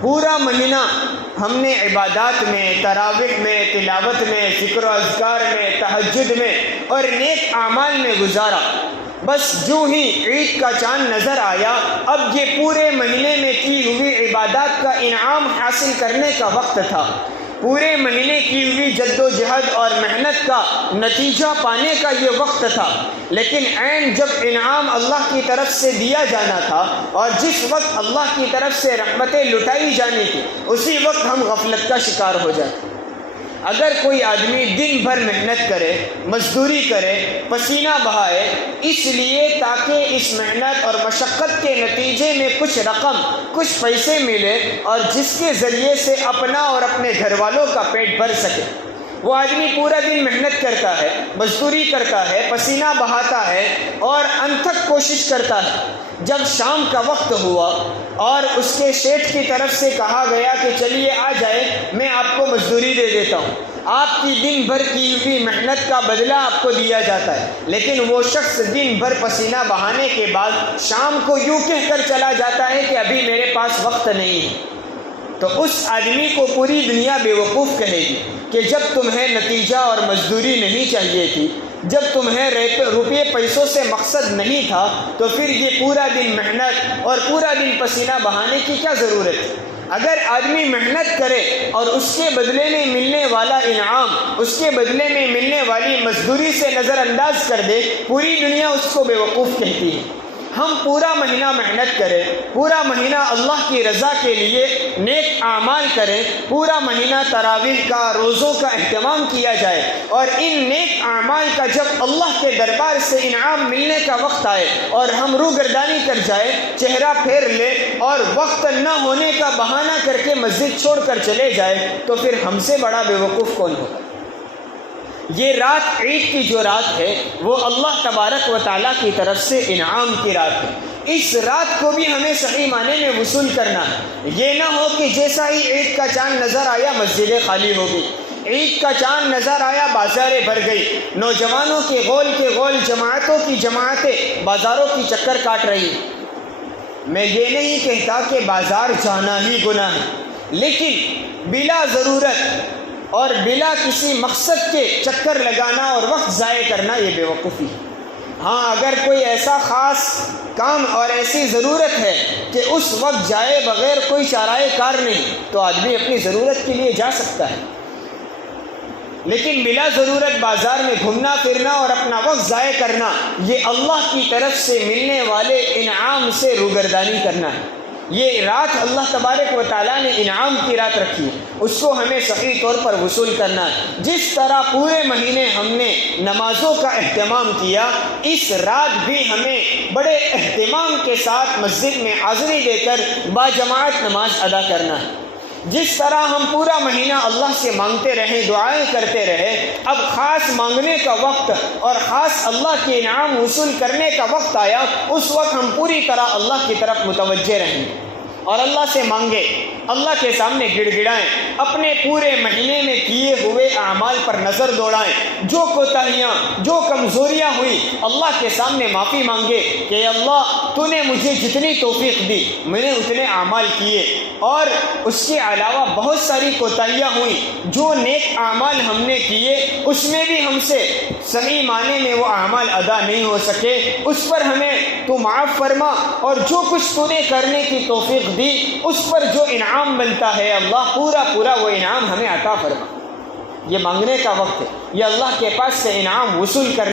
پورا مہینہ ہم نے عبادات میں، تراویح میں، تلاوت میں، ذکر و اذکار میں، تہجد میں اور نیک اعمال میں گزارا۔ بس جو ہی عید کا چاند نظر آیا، اب یہ پورے مہینے میں کی ہوئی عبادات کا انعام حاصل کرنے کا وقت تھا، پورے مہینے کی ہوئی جد و جہد اور محنت کا نتیجہ پانے کا یہ وقت تھا۔ لیکن عین جب انعام اللہ کی طرف سے دیا جانا تھا اور جس وقت اللہ کی طرف سے رحمتیں لٹائی جانی تھی، اسی وقت ہم غفلت کا شکار ہو جاتے۔ اگر کوئی آدمی دن بھر محنت کرے، مزدوری کرے، پسینہ بہائے، اس لیے تاکہ اس محنت اور مشقت کے نتیجے میں کچھ رقم، کچھ پیسے ملے اور جس کے ذریعے سے اپنا اور اپنے گھر والوں کا پیٹ بھر سکے، وہ آدمی پورا دن محنت کرتا ہے، مزدوری کرتا ہے، پسینہ بہاتا ہے اور انتھک کوشش کرتا ہے۔ جب شام کا وقت ہوا اور اس کے شیٹھ کی طرف سے کہا گیا کہ چلیے آ جائے، میں آپ کو مزدوری دے دیتا ہوں، آپ کی دن بھر کی ہوئی محنت کا بدلہ آپ کو دیا جاتا ہے، لیکن وہ شخص دن بھر پسینہ بہانے کے بعد شام کو یوں کہہ کر چلا جاتا ہے کہ ابھی میرے پاس وقت نہیں ہے، تو اس آدمی کو پوری دنیا بیوقوف کہے گی کہ جب تمہیں نتیجہ اور مزدوری نہیں چاہیے تھی، جب تمہیں روپے پیسوں سے مقصد نہیں تھا، تو پھر یہ پورا دن محنت اور پورا دن پسینہ بہانے کی کیا ضرورت ہے؟ اگر آدمی محنت کرے اور اس کے بدلے میں ملنے والا انعام، اس کے بدلے میں ملنے والی مزدوری سے نظر انداز کر دے، پوری دنیا اس کو بیوقوف کہتی ہے۔ ہم پورا مہینہ محنت کریں، پورا مہینہ اللہ کی رضا کے لیے نیک اعمال کریں، پورا مہینہ تراویح کا، روزوں کا اہتمام کیا جائے، اور ان نیک اعمال کا جب اللہ کے دربار سے انعام ملنے کا وقت آئے اور ہم روگردانی کر جائے، چہرہ پھیر لے اور وقت نہ ہونے کا بہانہ کر کے مسجد چھوڑ کر چلے جائے، تو پھر ہم سے بڑا بیوقوف کون ہوگا؟ یہ رات، عید کی جو رات ہے، وہ اللہ تبارک و تعالیٰ کی طرف سے انعام کی رات ہے۔ اس رات کو بھی ہمیں صحیح معنی میں وصول کرنا ہے۔ یہ نہ ہو کہ جیسا ہی عید کا چاند نظر آیا مسجدیں خالی ہو گئی، عید کا چاند نظر آیا بازاریں بھر گئی، نوجوانوں کے گول جماعتوں کی جماعتیں بازاروں کی چکر کاٹ رہی۔ میں یہ نہیں کہتا کہ بازار جانا ہی گناہ ہے، لیکن بلا ضرورت اور بلا کسی مقصد کے چکر لگانا اور وقت ضائع کرنا یہ بیوقوفی ہے۔ ہاں، اگر کوئی ایسا خاص کام اور ایسی ضرورت ہے کہ اس وقت جائے بغیر کوئی چارہ کار نہیں، تو آدمی اپنی ضرورت کے لیے جا سکتا ہے، لیکن بلا ضرورت بازار میں گھومنا پھرنا اور اپنا وقت ضائع کرنا، یہ اللہ کی طرف سے ملنے والے انعام سے روگردانی کرنا ہے۔ یہ رات اللہ تبارک و تعالیٰ نے انعام کی رات رکھی ہے، اس کو ہمیں صحیح طور پر وصول کرنا ہے۔ جس طرح پورے مہینے ہم نے نمازوں کا اہتمام کیا، اس رات بھی ہمیں بڑے اہتمام کے ساتھ مسجد میں حاضری دے کر باجماعت نماز ادا کرنا ہے۔ جس طرح ہم پورا مہینہ اللہ سے مانگتے رہے، دعائیں کرتے رہے، اب خاص مانگنے کا وقت اور خاص اللہ کے انعام وصول کرنے کا وقت آیا، اس وقت ہم پوری طرح اللہ کی طرف متوجہ رہیں اور اللہ سے مانگے، اللہ کے سامنے گڑ گڑائیں، اپنے پورے مہینے میں کیے ہوئے اعمال پر نظر دوڑائیں، جو کوتاہیاں، جو کمزوریاں ہوئی، اللہ کے سامنے معافی مانگے کہ اللہ تو نے مجھے جتنی توفیق دی میں نے اتنے اعمال کیے، اور اس کے علاوہ بہت ساری کوتاہیاں ہوئیں، جو نیک اعمال ہم نے کیے اس میں بھی ہم سے صحیح معنی میں وہ اعمال ادا نہیں ہو سکے، اس پر ہمیں تو معاف فرما، اور جو کچھ تو نے کرنے کی توفیق دی اس پر جو انعام بنتا ہے اللہ پورا وہ انعام ہمیں عطا فرما۔ یہ مانگنے کا وقت ہے، یہ اللہ کے پاس سے انعام وصول کرنا